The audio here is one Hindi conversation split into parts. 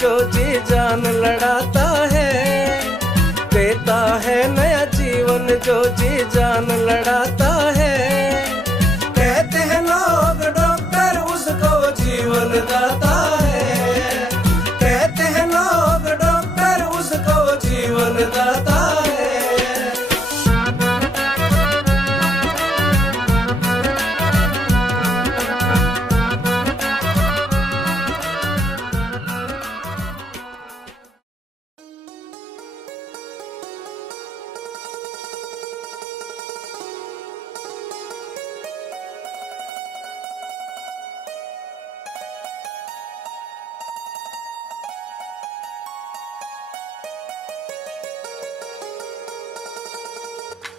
जो जी जान लड़ाता है, देता है नया जीवन जो जी जान लड़ाता है। कहते हैं लोग डॉक्टर उसको जीवन दाता है, कहते हैं लोग डॉक्टर उसको जीवन दाता है।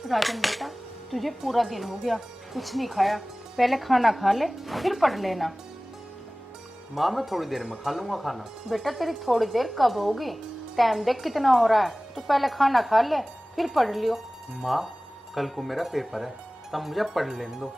राजन बेटा, तुझे पूरा दिन हो गया कुछ नहीं खाया, पहले खाना खा ले फिर पढ़ लेना। माँ मैं थोड़ी देर में खा लूंगा खाना। बेटा तेरी थोड़ी देर कब होगी, टाइम देख कितना हो रहा है, तू पहले खाना खा ले फिर पढ़ लियो। माँ कल को मेरा पेपर है, तब मुझे पढ़ लेने दो।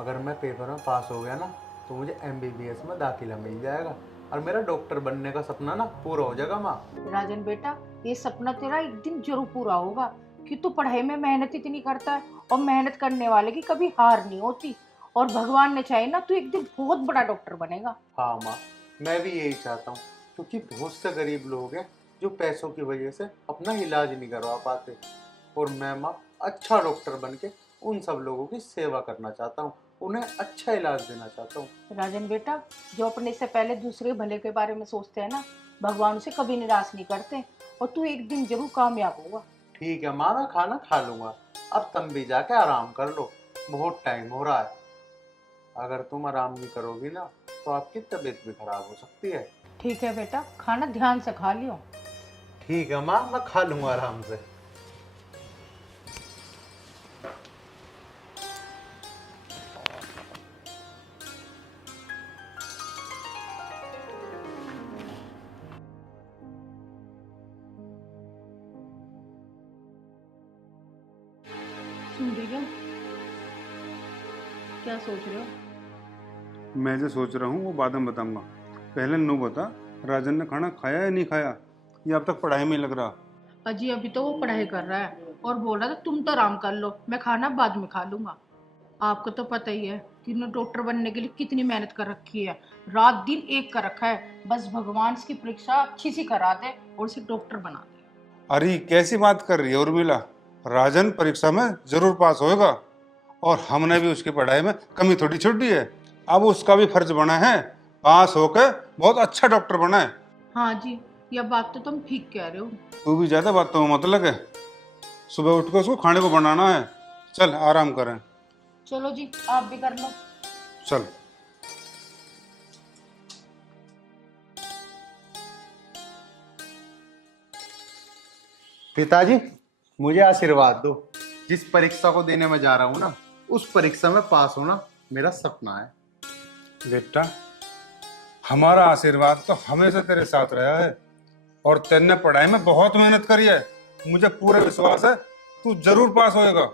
अगर मैं पेपर में पास हो गया ना तो मुझे MBBS में दाखिला मिल जाएगा और मेरा डॉक्टर बनने का सपना ना पूरा हो जाएगा। माँ राजन बेटा, ये सपना तेरा एक दिन जरूर पूरा होगा कि तू पढ़ाई में मेहनत इतनी करता है, और मेहनत करने वाले की कभी हार नहीं होती, और भगवान ने चाहे ना तू एक दिन बहुत बड़ा डॉक्टर बनेगा। हाँ माँ, मैं भी यही चाहता हूँ, क्योंकि बहुत से गरीब लोग हैं जो पैसों की वजह से अपना इलाज नहीं करवा पाते, और मैं माँ अच्छा डॉक्टर बन के उन सब लोगों की सेवा करना चाहता हूँ, उन्हें अच्छा इलाज देना चाहता हूँ। राजन बेटा, जो अपने से पहले दूसरे भले के बारे में सोचते हैं ना, भगवान उसे कभी निराश नहीं करते, और तू एक दिन जरूर कामयाब होगा। ठीक है माँ, मैं खाना खा लूंगा, अब तुम भी जाके आराम कर लो, बहुत टाइम हो रहा है। अगर तुम आराम नहीं करोगी ना तो आपकी तबीयत भी खराब हो सकती है। ठीक है बेटा, खाना ध्यान से खा लियो। ठीक है माँ, मैं खा लूंगा आराम से। सुन रही हो? क्या सोच रहे हो? मैं जो सोच रहा हूँ वो बाद में बताऊंगा, पहले नो बता, राजन ने खाना खाया या नहीं खाया, या अब तक पढ़ाई में लग रहा? अजी अभी तो वो पढ़ाई कर रहा है और बोल रहा था तुम तो आराम कर लो, मैं खाना बाद में खा लूंगा। आपको तो पता ही है कि उन्होंने डॉक्टर बनने के लिए कितनी मेहनत कर रखी है, रात दिन एक कर रखा है, बस भगवान इसकी परीक्षा अच्छी सी करा दे और इसे डॉक्टर बना दे। अरे कैसी बात कर रही है उर्मिला, राजन परीक्षा में जरूर पास होएगा, और हमने भी उसकी पढ़ाई में कमी थोड़ी छोड़ी है। अब उसका भी फर्ज बना है पास होकर बहुत अच्छा डॉक्टर बना है। हाँ जी, यह बात तो तुम ठीक कह रहे हो। तू भी ज्यादा बातों में मत लगे, सुबह उठ कर उसको खाने को बनाना है। चल आराम करें। चलो जी, आप भी कर लो। चल। पिताजी मुझे आशीर्वाद दो, जिस परीक्षा को देने में जा रहा हूँ ना उस परीक्षा में पास होना मेरा सपना है। बेटा हमारा आशीर्वाद तो हमेशा तेरे साथ रहा है, और तेने पढ़ाई में बहुत मेहनत करी है, मुझे पूरा विश्वास है तू जरूर पास होएगा।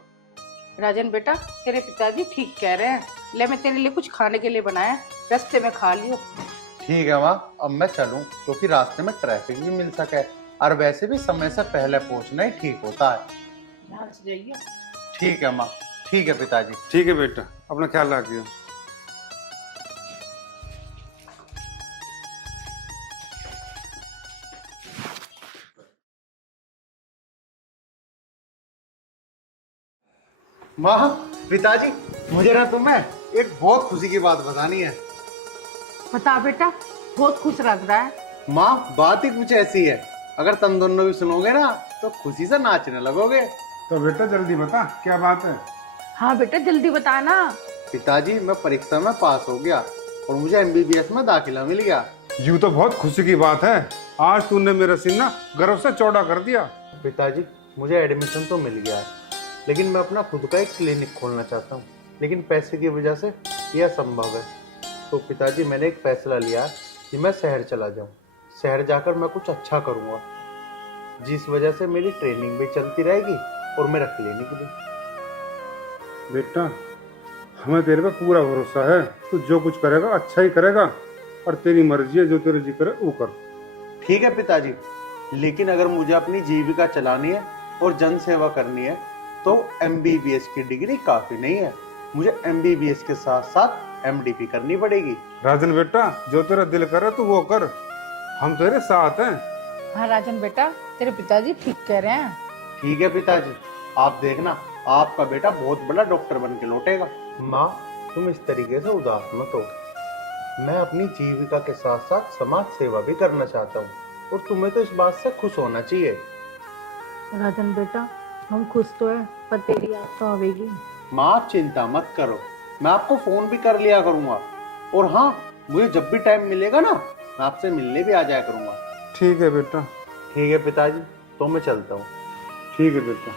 राजन बेटा, तेरे पिताजी ठीक कह रहे हैं, ले मैं तेरे लिए कुछ खाने के लिए बनाया, रास्ते में खा लियो। ठीक है माँ, अब मैं चलूँ क्योंकि रास्ते में ट्रैफिक भी मिल सके, और वैसे भी समय से पहले पहुँचना ही ठीक होता है। ध्यान से जाइए। ठीक है माँ। ठीक है पिताजी। ठीक है बेटा, अपना ख्याल रखियो। माँ, पिताजी, मुझे ना तुम्हें एक बहुत खुशी की बात बतानी है। बता बेटा, बहुत खुश लग रहा है। माँ बात ही कुछ ऐसी है, अगर तुम दोनों भी सुनोगे ना तो खुशी से नाचने लगोगे। तो बेटा जल्दी बता क्या बात है। हाँ बेटा जल्दी बताना। पिताजी मैं परीक्षा में पास हो गया और मुझे MBBS में दाखिला मिल गया। यूँ तो बहुत खुशी की बात है, आज तूने मेरा सीना गर्व से चौड़ा कर दिया। पिताजी मुझे एडमिशन तो मिल गया है, लेकिन मैं अपना खुद का एक क्लिनिक खोलना चाहता हूँ, लेकिन पैसे की वजह से यह असंभव है। तो पिताजी मैंने एक फैसला लिया कि मैं शहर चला जाऊँ, शहर जाकर मैं कुछ अच्छा करूँगा, जिस वजह से मेरी ट्रेनिंग भी चलती रहेगी और मेरा क्लिनिक भी। बेटा हमें तेरे पे पूरा भरोसा है, तू जो कुछ करेगा अच्छा ही करेगा, और तेरी मर्जी है, जो तेरे जी करे वो कर। ठीक है पिताजी, लेकिन अगर मुझे अपनी जीविका चलानी है और जन सेवा करनी है तो एमबीबीएस की डिग्री काफी नहीं है। मुझे एमबीबीएस के साथ साथ एमडीपी करनी पड़ेगी। राजन बेटा, जो तेरा दिल करे तू वो कर, हम तेरे साथ हैं। हाँ राजन बेटा, तेरे पिताजी ठीक कह रहे हैं। ठीक है पिताजी, आप देखना आपका बेटा बहुत बड़ा डॉक्टर बन के लौटेगा। माँ, तुम इस तरीके से उदास मत हो। मैं अपनी जीविका के साथ साथ समाज सेवा भी करना चाहता हूँ और तुम्हें तो इस बात से खुश होना चाहिए। राजन बेटा, हम खुश तो है, पर तेरी याद तो आवेगी। माँ आप चिंता मत करो, मैं आपको फोन भी कर लिया करूंगा। और हाँ, मुझे जब भी टाइम मिलेगा ना, मैं आपसे मिलने भी आ जाया करूंगा। ठीक है बेटा। ठीक है पिताजी, तो मैं चलता हूँ। ठीक है बेटा।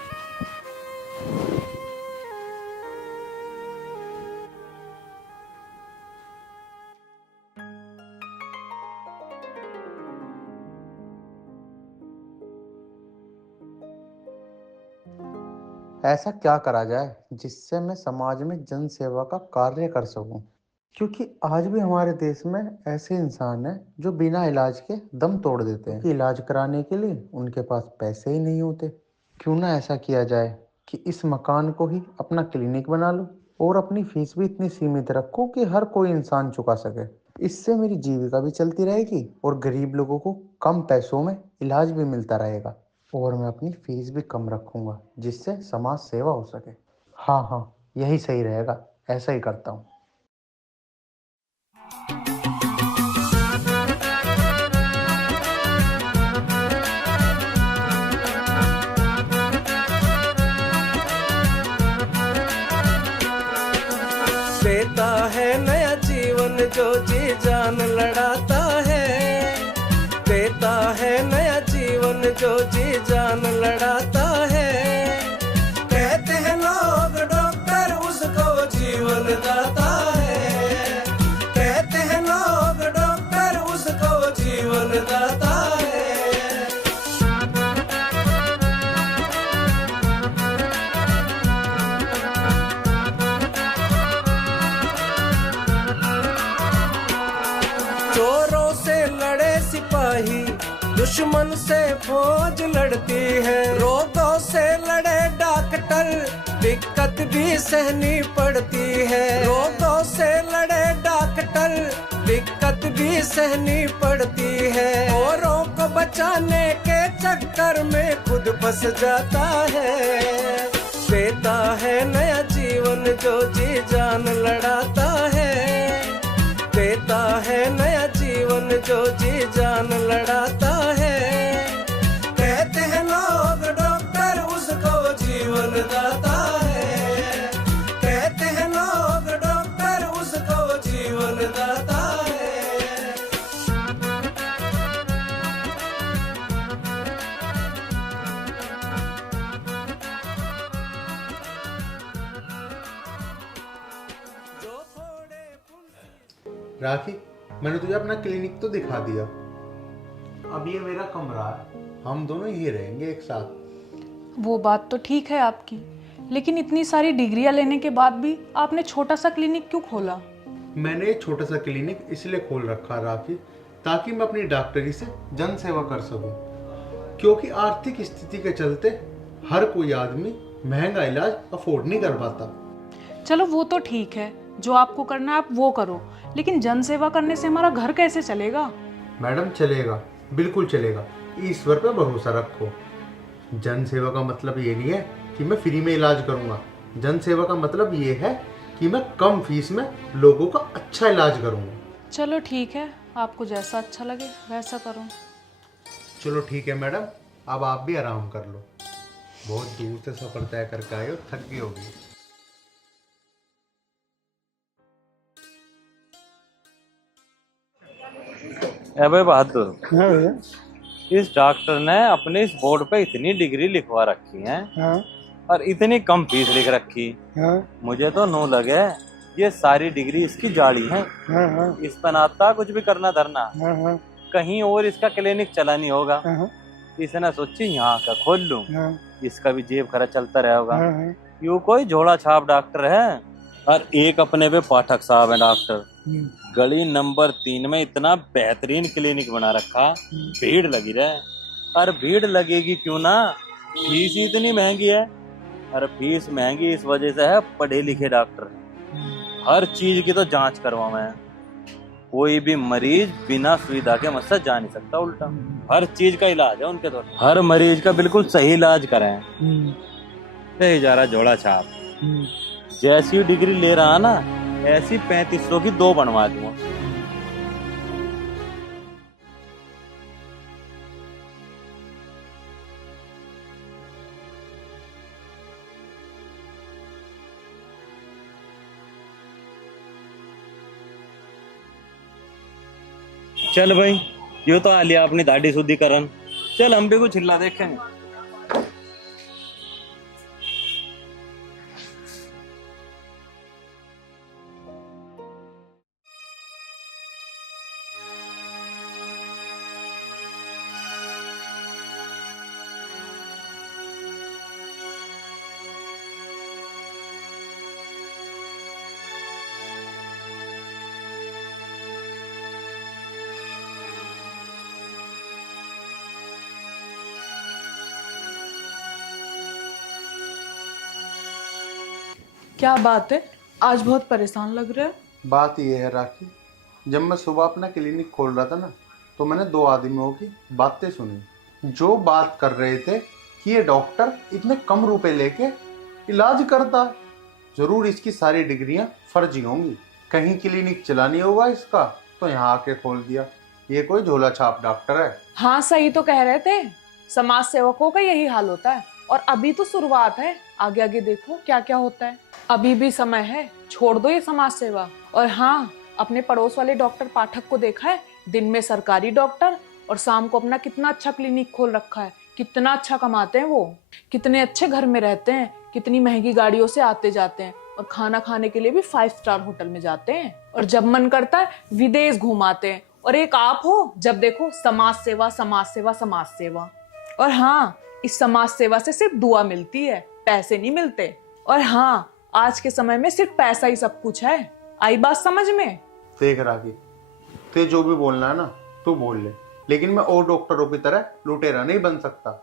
ऐसा क्या करा जाए जिससे मैं समाज में जन सेवा का कार्य कर सकूं? क्योंकि आज भी हमारे देश में ऐसे इंसान हैं जो बिना इलाज के दम तोड़ देते हैं। इलाज कराने के लिए उनके पास पैसे ही नहीं होते। क्यों ना ऐसा किया जाए कि इस मकान को ही अपना क्लिनिक बना लूं और अपनी फीस भी इतनी सीमित रखूं कि हर कोई इंसान चुका सके। इससे मेरी जीविका भी चलती रहेगी और गरीब लोगों को कम पैसों में इलाज भी मिलता रहेगा और मैं अपनी फीस भी कम रखूंगा जिससे समाज सेवा हो सके। हाँ हाँ, यही सही रहेगा, ऐसा ही करता हूँ। देता है नया जीवन जो जी जान लड़ाता है, देता है नया जीवन जो जी जान लड़ाता है। कहते हैं लोग डॉक्टर उसको जीवन दाता है, कहते हैं लोग डॉक्टर उसको जीवन दाता है। चोरों से लड़े सिपाही, दुश्मन से फौज लड़ती है। रोगों से लड़े डॉक्टर, दिक्कत भी सहनी पड़ती है। रोगों से लड़े डॉक्टर, दिक्कत भी सहनी पड़ती है। औरों को बचाने के चक्कर में खुद फंस जाता है। देता है नया जीवन जो जी जान लड़ाता है, देता है नया जीवन जो जी जान लड़ाता है। कहते हैं लोग डॉक्टर उसको जीवन दाता है, कहते हैं लोग डॉक्टर उसको जीवन दाता है। राखी, मैंने तुझे अपना क्लिनिक तो दिखा दिया। अब ये मेरा कमरा है, हम दोनों यही रहेंगे एक साथ। वो बात तो ठीक है आपकी, लेकिन इतनी सारी डिग्रियां लेने के बाद भी आपने छोटा सा क्लिनिक क्यों खोला? मैंने एक छोटा सा क्लिनिक इसलिए खोल रखा राखी, ताकि मैं अपनी डॉक्टरी से जन सेवा कर सकूं। क्योंकि आर्थिक स्थिति के चलते हर कोई आदमी महंगा इलाज अफोर्ड नहीं कर पाता। चलो वो तो ठीक है, जो आपको करना है आप वो करो, लेकिन जन सेवा करने से हमारा घर कैसे चलेगा? मैडम चलेगा, बिल्कुल चलेगा। ईश्वर पे भरोसा रखो। जन सेवा का मतलब ये नहीं है कि मैं फ्री में इलाज करूंगा। जन सेवा का मतलब ये है कि मैं कम फीस में लोगों का अच्छा इलाज करूंगा। चलो ठीक है, आपको जैसा अच्छा लगे वैसा करो। चलो ठीक है मैडम, अब आप भी आराम कर लो। बहुत दूर से सफर तय करके आए हो, थक गई होगी। अबे बहादुर, इस डॉक्टर ने अपने इस बोर्ड पे इतनी डिग्री लिखवा रखी है और इतनी कम फीस लिख रखी। मुझे तो नो लगे ये सारी डिग्री इसकी जाली है। इस पर आता कुछ भी करना धरना, कहीं और इसका क्लिनिक चला नहीं होगा। इसने सोची यहाँ का खोल लूं, इसका भी जेब खर्च चलता रहेगा। यूं कोई झोला छाप डॉक्टर है और एक अपने पे पाठक साहब है डॉक्टर, गली नंबर 3 में इतना बेहतरीन क्लिनिक बना रखा, भीड़ लगी रहे। और भीड़ लगेगी क्यों ना, फीस ही इतनी महंगी है। और फीस महंगी इस वजह से है, पढ़े लिखे डॉक्टर हर चीज की तो जांच करवावे हैं। कोई भी मरीज बिना सुविधा के मुझसे जा नहीं सकता, उल्टा हर चीज का इलाज है उनके द्वारा। हर मरीज का बिल्कुल सही इलाज करें। सही जा रहा झोला छाप, जैसी डिग्री ले रहा ना ऐसी 3500 की 2 बनवा दूंगा। चल भाई, यो तो आ लिया अपनी दाढ़ी शुद्धिकरण, चल हम भी कुछ हिला देखेंगे। क्या बात है, आज बहुत परेशान लग रहा है। बात यह है राखी, जब मैं सुबह अपना क्लिनिक खोल रहा था ना, तो मैंने 2 आदमियों की बातें सुनी जो बात कर रहे थे कि ये डॉक्टर इतने कम रुपए लेके इलाज करता है, जरूर इसकी सारी डिग्रियां फर्जी होंगी, कहीं क्लिनिक चलानी होगा इसका तो यहाँ आके खोल दिया, ये कोई झोला छाप डॉक्टर है। हाँ सही तो कह रहे थे, समाज सेवकों का यही हाल होता है। और अभी तो शुरुआत है, आगे आगे देखो क्या क्या होता है। अभी भी समय है, छोड़ दो ये समाज सेवा। और हाँ, अपने पड़ोस वाले डॉक्टर पाठक को देखा है, दिन में सरकारी डॉक्टर और शाम को अपना कितना अच्छा क्लिनिक खोल रखा है। कितना अच्छा कमाते हैं वो, कितने अच्छे घर में रहते हैं, कितनी महंगी गाड़ियों से आते जाते हैं, और खाना खाने के लिए भी 5 स्टार होटल में जाते हैं, और जब मन करता है विदेश घुमाते हैं। और एक आप हो, जब देखो समाज सेवा समाज सेवा समाज सेवा। और हाँ, इस समाज सेवा से सिर्फ दुआ मिलती है, पैसे नहीं मिलते। और हाँ, आज के समय में सिर्फ पैसा ही सब कुछ है। आई बात समझ में? देख राखी, तुझे जो भी बोलना है ना तू बोल ले, लेकिन मैं और डॉक्टरों की तरह लुटेरा नहीं बन सकता।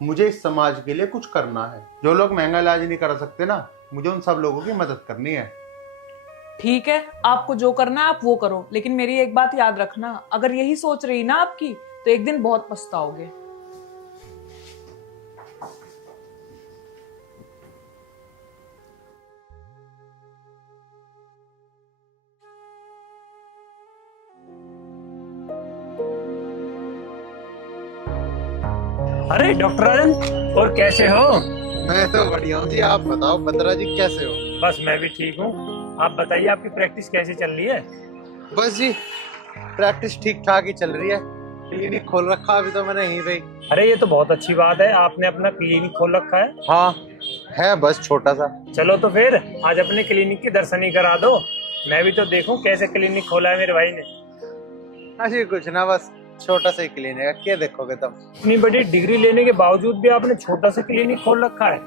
मुझे इस समाज के लिए कुछ करना है। जो लोग महंगा इलाज नहीं करा सकते ना, मुझे उन सब लोगों की मदद करनी है। ठीक है, आपको जो करना है आप वो करो, लेकिन मेरी एक बात याद रखना, अगर यही सोच रही ना आपकी, तो एक दिन बहुत पछताओगे। अरे डॉक्टर राजन, और कैसे हो? मैं तो बढ़िया हूँ जी, आप बताओ बंदरा जी कैसे हो? बस मैं भी ठीक हूँ। आप बताइए, आपकी प्रैक्टिस कैसी चल रही है? बस जी, प्रैक्टिस ठीक ठाक ही चल रही है। क्लिनिक खोल रखा अभी तो मैंने यहीं पे। अरे ये तो बहुत अच्छी बात है, आपने अपना क्लिनिक खोल रखा है। हाँ है, बस छोटा सा। चलो तो फिर आज अपने क्लिनिक के दर्शन ही करा दो, मैं भी तो देखूं कैसे क्लिनिक खोला है मेरे भाई ने। अजी कुछ ना, बस छोटा सा ही क्लिनिक है, क्या देखोगे तुम? इतनी बड़ी डिग्री लेने के बावजूद भी आपने छोटा सा क्लिनिक खोल रखा है।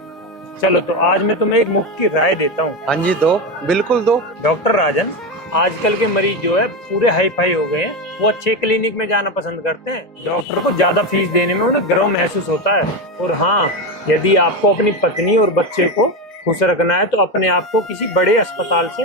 चलो तो आज मैं तुम्हें एक मुफ्त की राय देता हूँ। हाँ जी दो, बिल्कुल दो। डॉक्टर राजन, आजकल के मरीज जो है पूरे हाई फाई हो गए हैं, वो अच्छे क्लिनिक में जाना पसंद करते हैं। डॉक्टर को ज्यादा फीस देने में उन्हें गर्व महसूस होता है। और हाँ, यदि आपको अपनी पत्नी और बच्चे को खुश रखना है तो अपने आप को किसी बड़े अस्पताल से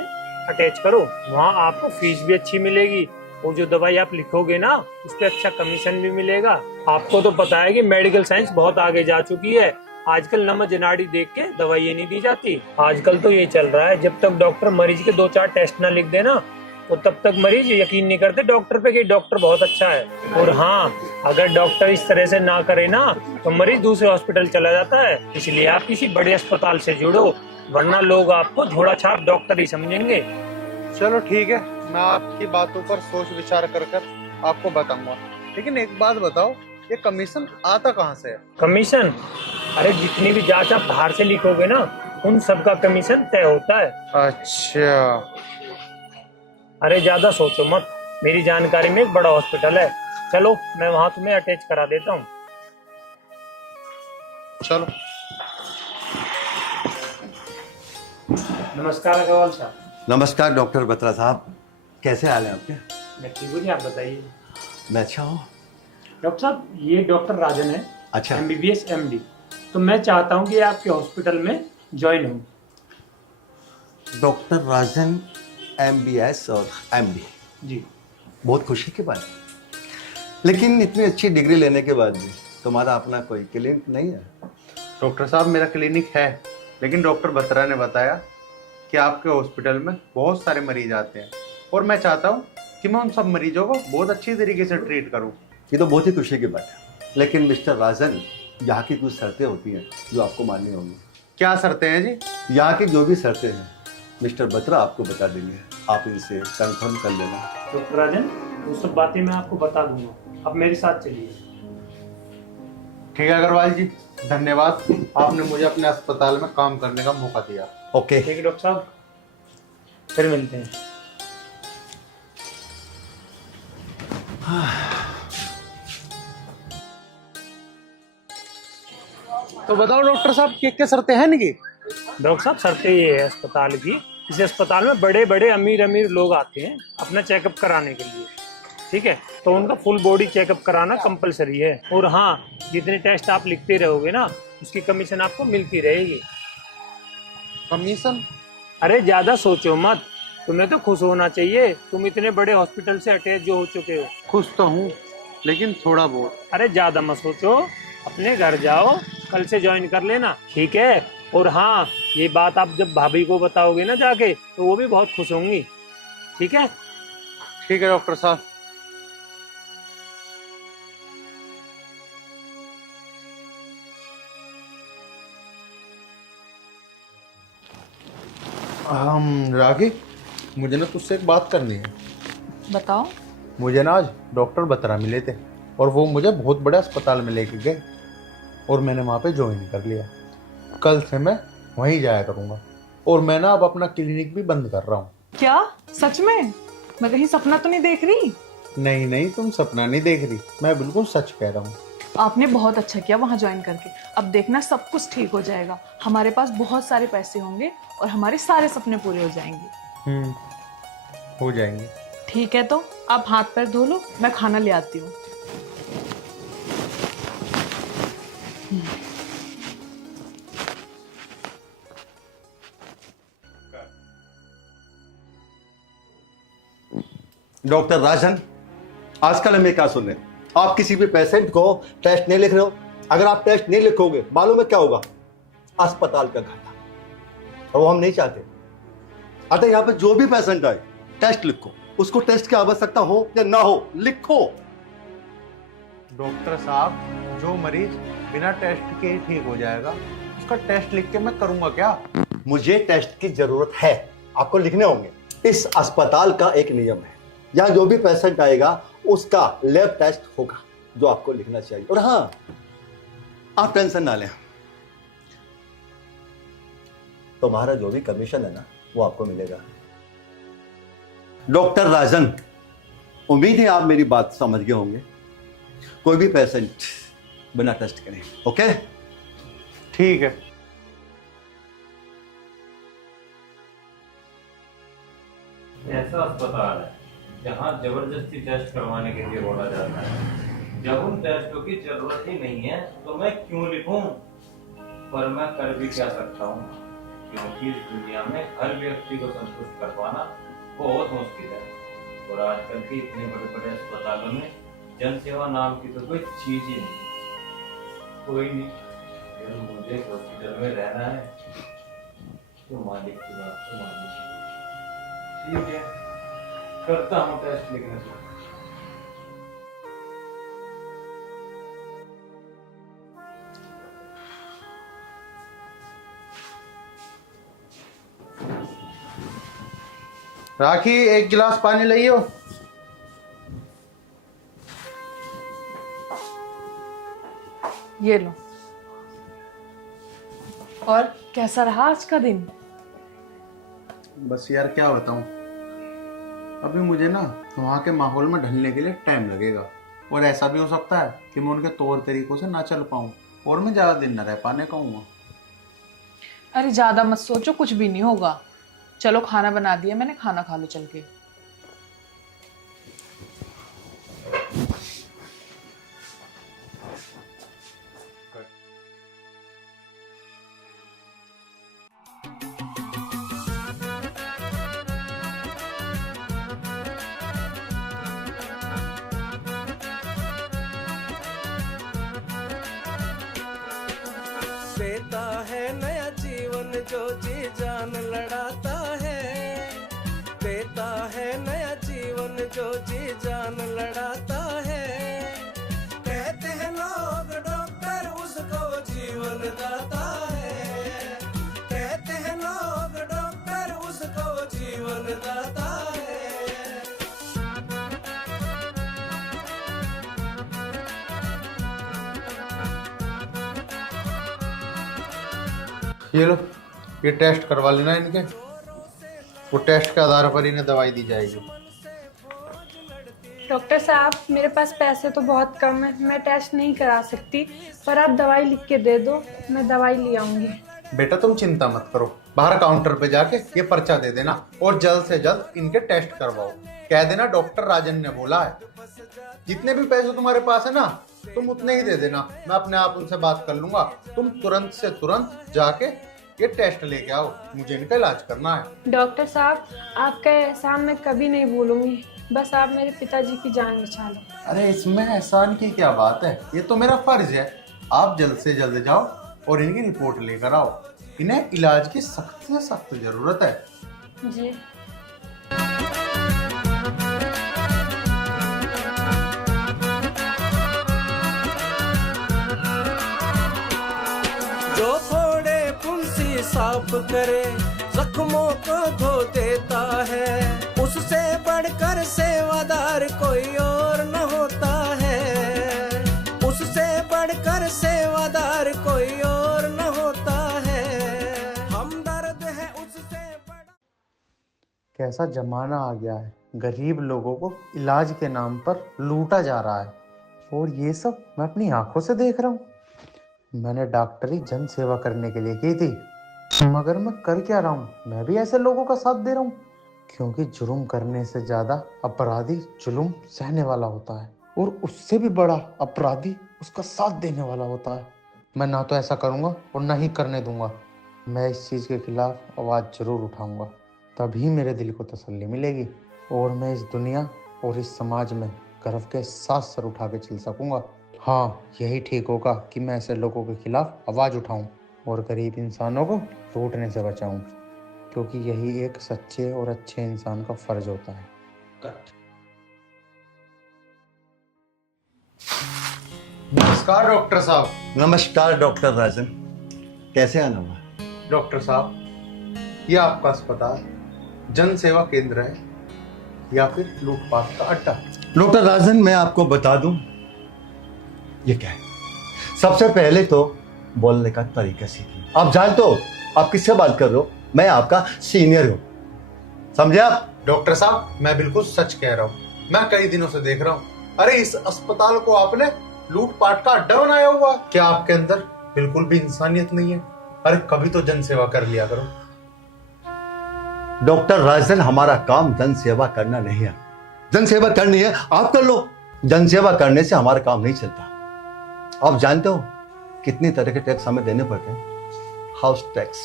अटैच करो, वहाँ आपको फीस भी अच्छी मिलेगी और जो दवाई आप लिखोगे ना उस पर अच्छा कमीशन भी मिलेगा। आपको तो पता है कि मेडिकल साइंस बहुत आगे जा चुकी है, आजकल नमज नाड़ी देख के दवाई नहीं दी जाती। आजकल तो ये चल रहा है, जब तक डॉक्टर मरीज के 2-4 टेस्ट ना लिख देना तो तब तक मरीज यकीन नहीं करते डॉक्टर पे कि डॉक्टर बहुत अच्छा है। और हाँ, अगर डॉक्टर इस तरह से ना करे ना तो मरीज दूसरे हॉस्पिटल चला जाता है। इसलिए आप किसी बड़े अस्पताल से जुड़ो, वरना लोग आपको झोला छाप डॉक्टर ही समझेंगे। चलो ठीक है, मैं आपकी बातों पर सोच विचार कर आपको बताऊंगा, लेकिन एक बात बताओ, ये कमीशन आता कहाँ से है? कमीशन? अरे जितनी भी जांच आप बाहर से लिखोगे ना उन सब का कमीशन तय होता है। अच्छा। अरे ज्यादा सोचो मत, मेरी जानकारी में एक बड़ा हॉस्पिटल है, चलो मैं वहां तुम्हें अटैच करा देता हूँ। चलो। नमस्कार अग्रवाल साहब। नमस्कार डॉक्टर बत्रा साहब, कैसे हाल है आपके? मैं ठीक हूँ जी, आप बताइए। मैं अच्छा हूँ। डॉक्टर साहब, ये डॉक्टर राजन है, अच्छा। MBBS MD। तो मैं चाहता हूँ कि आपके हॉस्पिटल में ज्वाइन हूँ। डॉक्टर राजन MBS और MD, जी। बहुत खुशी की बात है। लेकिन इतनी अच्छी डिग्री लेने के बाद भी तुम्हारा अपना कोई क्लिनिक नहीं है? डॉक्टर साहब, मेरा क्लिनिक है, लेकिन डॉक्टर बत्रा ने बताया कि आपके हॉस्पिटल में बहुत सारे मरीज आते हैं और मैं चाहता हूँ कि मैं उन सब मरीजों को बहुत अच्छी तरीके से ट्रीट करूँ। ये तो बहुत ही खुशी की बात है। लेकिन मिस्टर राजन, यहाँ की कुछ शर्तें होती हैं जो आपको माननी होंगी। क्या शर्तें हैं जी? यहाँ की जो भी शर्तें हैं मिस्टर बत्रा आपको बता देंगे, आप इनसे कंफर्म कर लेना। डॉक्टर राजन, वो सब बातें मैं आपको बता दूंगा, आप मेरे साथ चलिए। ठीक है अग्रवाल जी, धन्यवाद, आपने मुझे अपने अस्पताल में काम करने का मौका दिया। ओके। ठीक है डॉक्टर साहब, फिर मिलते हैं। तो बताओ डॉक्टर साहब, क्या शर्तें हैं इनकी? डॉक्टर साहब, शर्तें ये है अस्पताल की, इस अस्पताल में बड़े बड़े अमीर अमीर लोग आते हैं अपना चेकअप कराने के लिए। ठीक है, तो उनका फुल बॉडी चेकअप कराना कंपलसरी है। और हाँ, जितने टेस्ट आप लिखते रहोगे ना, उसकी कमीशन आपको मिलती रहेगी। कमीशन? अरे ज्यादा सोचो मत, तुम्हें तो खुश होना चाहिए, तुम इतने बड़े हॉस्पिटल से अटैच जो हो चुके हो। खुश तो हूँ, लेकिन थोड़ा बहुत। अरे ज्यादा मत सोचो, अपने घर जाओ, कल से ज्वाइन कर लेना, ठीक है? और हाँ, ये बात आप जब भाभी को बताओगे ना जाके, तो वो भी बहुत खुश होंगी, ठीक है? ठीक है डॉक्टर साहब। रागी, मुझे ना तुझसे एक बात करनी है। बताओ। मुझे ना आज डॉक्टर बत्रा मिले थे और वो मुझे बहुत बड़े अस्पताल में लेके गए और मैंने वहाँ पे ज्वाइन कर लिया। कल से मैं वहीं जाया करूँगा और मैं ना अब अपना क्लिनिक भी बंद कर रहा हूँ। क्या सच में? मैं कहीं सपना तो नहीं देख रही? नहीं नहीं, तुम सपना नहीं देख रही, मैं बिल्कुल सच कह रहा हूँ। आपने बहुत अच्छा किया वहाँ ज्वाइन करके। अब देखना सब कुछ ठीक हो जाएगा, हमारे पास बहुत सारे पैसे होंगे और हमारे सारे सपने पूरे हो जाएंगे। हो जाएंगे। ठीक है, तो आप हाथ पैर धो लो, मैं खाना ले आती हूँ। डॉक्टर राजन, आजकल हमें क्या सुन रहे हैं, आप किसी भी पेशेंट को टेस्ट नहीं लिख रहे हो। अगर आप टेस्ट नहीं लिखोगे, मालूम है क्या होगा? अस्पताल का घाटा, और वो हम नहीं चाहते। अतः यहाँ पे जो भी पेशेंट आए, टेस्ट लिखो, उसको टेस्ट की आवश्यकता हो या ना हो, लिखो। डॉक्टर साहब, जो मरीज बिना टेस्ट के ही ठीक हो जाएगा, उसका टेस्ट लिख के मैं करूंगा क्या? मुझे टेस्ट की जरूरत है, आपको लिखने होंगे। इस अस्पताल का एक नियम है, यहाँ जो भी पेशेंट आएगा उसका लैब टेस्ट होगा, जो आपको लिखना चाहिए। और हाँ, आप टेंशन ना लें, तुम्हारा जो भी कमीशन है ना, वो आपको मिलेगा। डॉक्टर राजन, उम्मीद है आप मेरी बात समझ गए होंगे। कोई भी पेशेंट बिना टेस्ट करें, ओके? ठीक है। ऐसा अस्पताल है जहाँ जबरदस्ती टेस्ट करवाने के लिए बोला जाता है। जब उन टेस्टों की जरूरत ही नहीं है तो मैं क्यों लिखूं? पर मैं कर भी क्या सकता हूँ, क्योंकि इस दुनिया में हर व्यक्ति को संतुष्ट कर पाना बहुत मुश्किल है। और आजकल के इतने बड़े बड़े अस्पतालों में जनसेवा नाम की तो कोई चीज ही नहीं। कोई नहीं, अगर मुझे हॉस्पिटल में रहना है तो मालिक की बात तो मालिक की। ठीक है, करता हूँ टेस्ट लिखने से। राखी, एक गिलास पानी लाइयो। ये लो। और कैसा रहा आज का दिन? बस यार क्या बताऊं, अभी मुझे ना वहाँ के माहौल में ढलने के लिए टाइम लगेगा और ऐसा भी हो सकता है कि मैं उनके तौर तरीकों से ना चल पाऊं और मैं ज़्यादा दिन न रह पाने का हूँ। अरे ज्यादा मत सोचो, कुछ भी नहीं होगा। चलो खाना बना दिया मैंने, खाना खा लो चल के। देता है नया जीवन जो जी जान लड़ाता है, देता है नया जीवन जो जी जान लड़ाता है। कहते हैं लोग डॉक्टर उसको जीवन दाता है, कहते हैं लोग डॉक्टर उसको जीवन दाता है। ये लो, ये टेस्ट करवा लेना इनके, वो टेस्ट के आधार पर इन्हें दवाई दी जाएगी। डॉक्टर साहब मेरे पास पैसे तो बहुत कम है, मैं टेस्ट नहीं करा सकती, पर आप दवाई लिख के दे दो, मैं दवाई ले आऊंगी। बेटा तुम चिंता मत करो, बाहर काउंटर पे जाके ये पर्चा दे देना और जल्द से जल्द इनके टेस्ट करवाओ। कह देना डॉक्टर राजन ने बोला है। जितने भी पैसे तुम्हारे पास है ना, तुम उतने ही दे देना, मैं अपने आप उनसे बात कर लूंगा। तुम तुरंत से तुरंत जाके ये टेस्ट लेके आओ, मुझे इनका इलाज करना है। डॉक्टर साहब आपका एहसान मैं कभी नहीं भूलूंगी, बस आप मेरे पिताजी की जान बचा लो। अरे इसमें एहसान की क्या बात है, ये तो मेरा फर्ज है। आप जल्द से जल्द जाओ और इनकी रिपोर्ट लेकर आओ, इन्हें इलाज की सख्त से सख्त जरूरत है। जी जो थोड़े फुंसी साफ करे जख्मों को धो देता है, उससे बढ़कर सेवादार कोई और न होता है, उससे बढ़कर सेवादार कोई और न होता है, हमदर्द है उससे बड़ा। कैसा जमाना आ गया है, गरीब लोगों को इलाज के नाम पर लूटा जा रहा है, और ये सब मैं अपनी आंखों से देख रहा हूँ। मैंने डॉक्टरी जन सेवा करने के लिए की थी, मगर मैं कर क्या रहा हूँ, मैं भी ऐसे लोगों का साथ दे रहा हूँ। क्योंकि जुर्म करने से ज्यादा अपराधी जुल्म सहने वाला होता है, और उससे भी बड़ा अपराधी उसका साथ देने वाला होता है। मैं ना तो ऐसा करूँगा और ना ही करने दूंगा। मैं इस चीज़ के खिलाफ आवाज़ जरूर उठाऊंगा, तभी मेरे दिल को तसल्ली मिलेगी और मैं इस दुनिया और इस समाज में गर्व के साथ सर उठा के चल सकूंगा। हाँ, यही ठीक होगा कि मैं ऐसे लोगों के खिलाफ आवाज़ उठाऊं और गरीब इंसानों को लूटने से बचाऊं, क्योंकि यही एक सच्चे और अच्छे इंसान का फर्ज होता है। नमस्कार डॉक्टर साहब। नमस्कार डॉक्टर राजन, कैसे आना हुआ? डॉक्टर साहब, ये आपका अस्पताल जन सेवा केंद्र है या फिर लूटपाट का अड्डा? डॉक्टर राजन मैं आपको बता दूं, ये क्या है। सबसे पहले तो बोलने का तरीका सीखिए। आप जानते हो आप किससे बात कर रहे हो, मैं आपका सीनियर हूं, समझे आप? डॉक्टर साहब मैं बिल्कुल सच कह रहा हूँ, मैं कई दिनों से देख रहा हूँ। अरे इस अस्पताल को आपने लूटपाट का अड्डा बनाया हुआ। क्या आपके अंदर बिल्कुल भी इंसानियत नहीं है? अरे कभी तो जन सेवा कर लिया करो। डॉक्टर राजन हमारा काम जन सेवा करना नहीं है। जन सेवा करनी है आप कर लो, जन सेवा करने से हमारा काम नहीं चलता। आप जानते हो कितनी तरह के टैक्स हमें देने पड़ते हैं? हाउस टैक्स,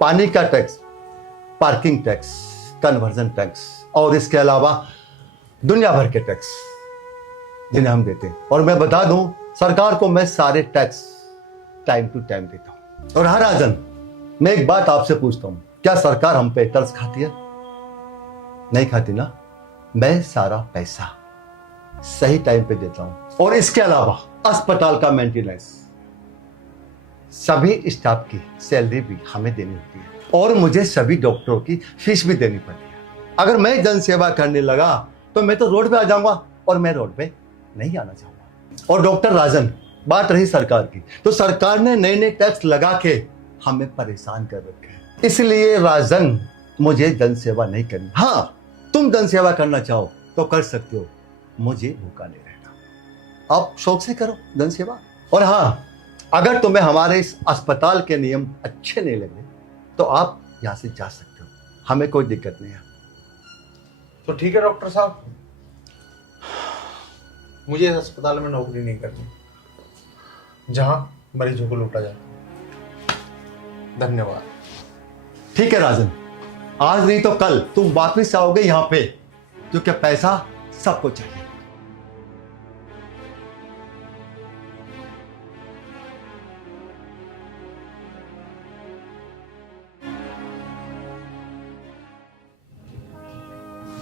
पानी का tax, parking tax, conversion tax, और इसके अलावा दुनिया भर के टैक्स जिन्हें हम देते हैं। और मैं बता दूं, सरकार को मैं सारे टैक्स टाइम टू टाइम देता हूं। और हर राजन मैं एक बात आपसे पूछता हूं, क्या सरकार हम पे टैक्स खाती है? नहीं खाती ना। मैं सारा पैसा सही टाइम पे देता हूं, और इसके अलावा अस्पताल का मेंटेनेंस, सभी स्टाफ की सैलरी भी हमें देनी होती है, और मुझे सभी डॉक्टरों की फीस भी देनी पड़ती है। अगर मैं जन सेवा करने लगा तो मैं तो रोड पे आ जाऊंगा, और मैं रोड पे नहीं आना चाहूंगा। और डॉक्टर राजन, बात रही सरकार की, तो सरकार ने नए नए टैक्स लगा के हमें परेशान कर रखे हैं। इसलिए राजन मुझे जन सेवा नहीं करनी। हाँ, तुम जन सेवा करना चाहो तो कर सकते हो, मुझे भूखा नहीं रहना। आप शौक से करो जन सेवा। और हाँ, अगर तुम्हें हमारे इस अस्पताल के नियम अच्छे नहीं लगे तो आप यहाँ से जा सकते हो, हमें कोई दिक्कत नहीं है। तो ठीक है डॉक्टर साहब, मुझे इस अस्पताल में नौकरी नहीं करनी जहां मरीजों को लूटा जाए। धन्यवाद। ठीक है राजन, आज नहीं तो कल तुम वापस आओगे यहाँ पे, क्योंकि पैसा सबको चाहिए।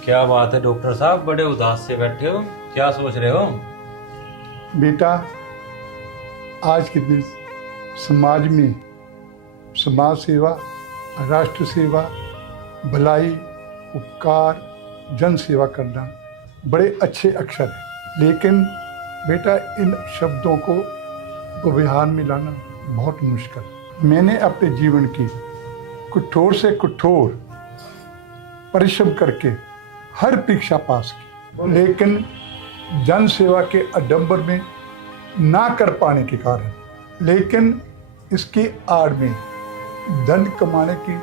क्या बात है डॉक्टर साहब, बड़े उदास से बैठे हो, क्या सोच रहे हो? बेटा, आज के दिन समाज में समाज सेवा, राष्ट्र सेवा, भलाई, उपकार, जन सेवा करना बड़े अच्छे अक्षर हैं, लेकिन बेटा इन शब्दों को व्यवहार में लाना बहुत मुश्किल। मैंने अपने जीवन की कठोर से कठोर परिश्रम करके हर परीक्षा पास की, लेकिन जन सेवा के आडंबर में ना कर पाने के कारण, लेकिन इसकी आड़ में धन कमाने की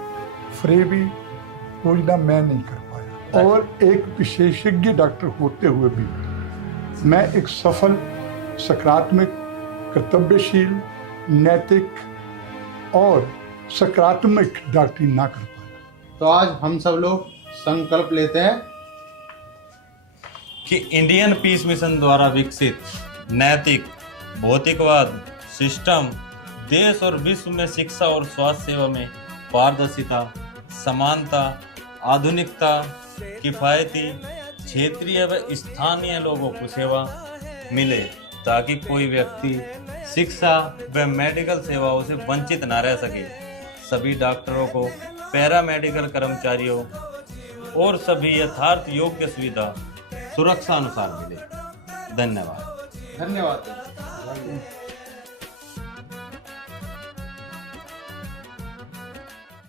फरेबी योजना मैं नहीं कर पाया। और एक विशेषज्ञ डॉक्टर होते हुए भी मैं एक सफल, सकारात्मक, कर्तव्यशील, नैतिक और सकारात्मक डॉक्टरी ना कर पाया। तो आज हम सब लोग संकल्प लेते हैं कि इंडियन पीस मिशन द्वारा विकसित नैतिक भौतिकवाद सिस्टम देश और विश्व में शिक्षा और स्वास्थ्य सेवा में पारदर्शिता, समानता, आधुनिकता, किफायती, क्षेत्रीय व स्थानीय लोगों को सेवा मिले, ताकि कोई व्यक्ति शिक्षा व मेडिकल सेवाओं से वंचित न रह सके। सभी डॉक्टरों को, पैरामेडिकल कर्मचारियों और सभी यथार्थ योग्य सुविधा सुरक्षा अनुसार मिले। धन्यवाद। धन्यवाद।